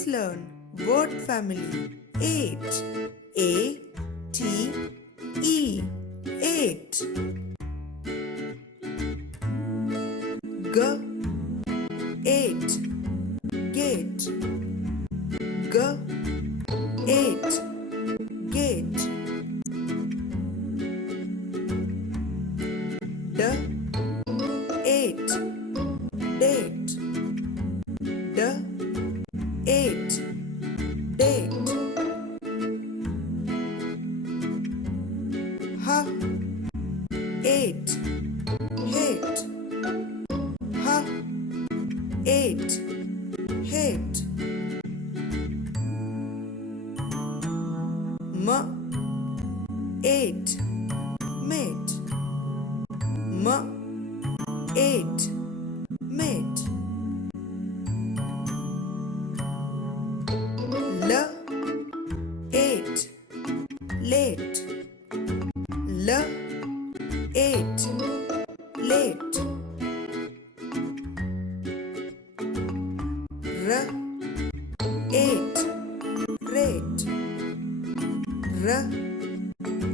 Let's learn word family 8. A T E 8. G 8 gate. G 8 gate. D 8 date. D 8 date. H 8 hate. H 8 hate. M 8 mate. M 8 mate. L 8 late. L 8 late. R 8 rate. R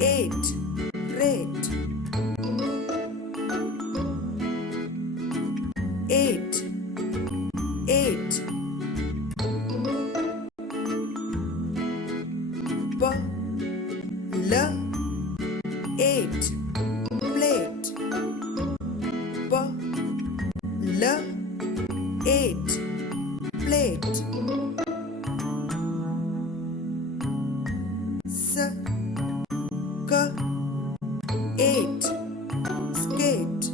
8 rate. 8 8 P L 8 plate. P L 8 plate. S K 8 skate.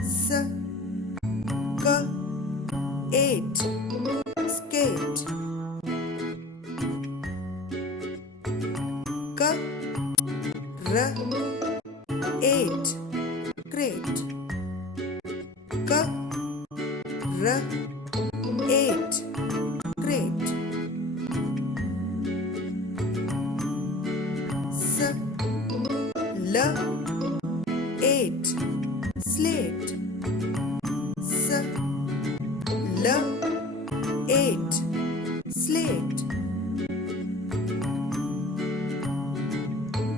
S K 8 skate. K R 8 grate. K R 8 grate. S L 8 slate. S L 8 slate.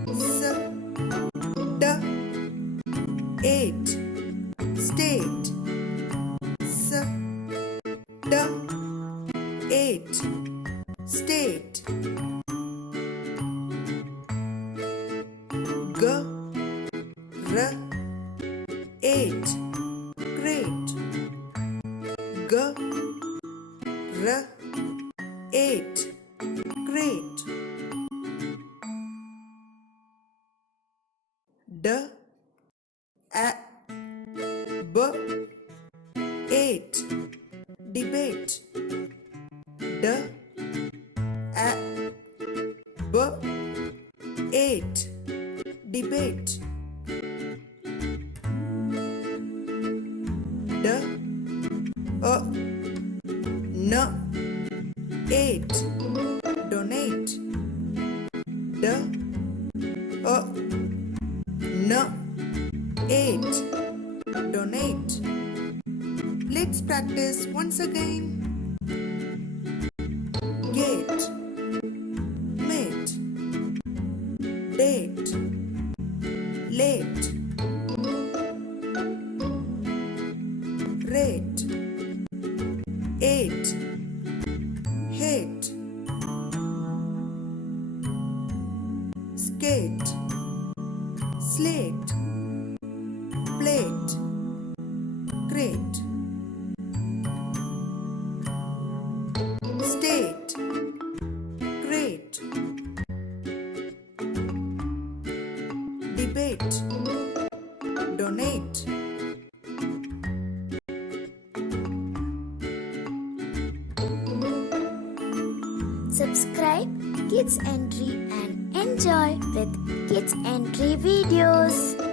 S D 8 state. S D 8 state. G R 8 grate. G R 8 grate. D A B 8 debate. D A B 8 debate. D A N 8 donate. D A N 8 donate. Let's practice once again. Gate mate. Date late. Rate 8 hate. Skate slate. Plate grate. State great. Debate donate. Subscribe Kids Entry and enjoy with Kids Entry videos.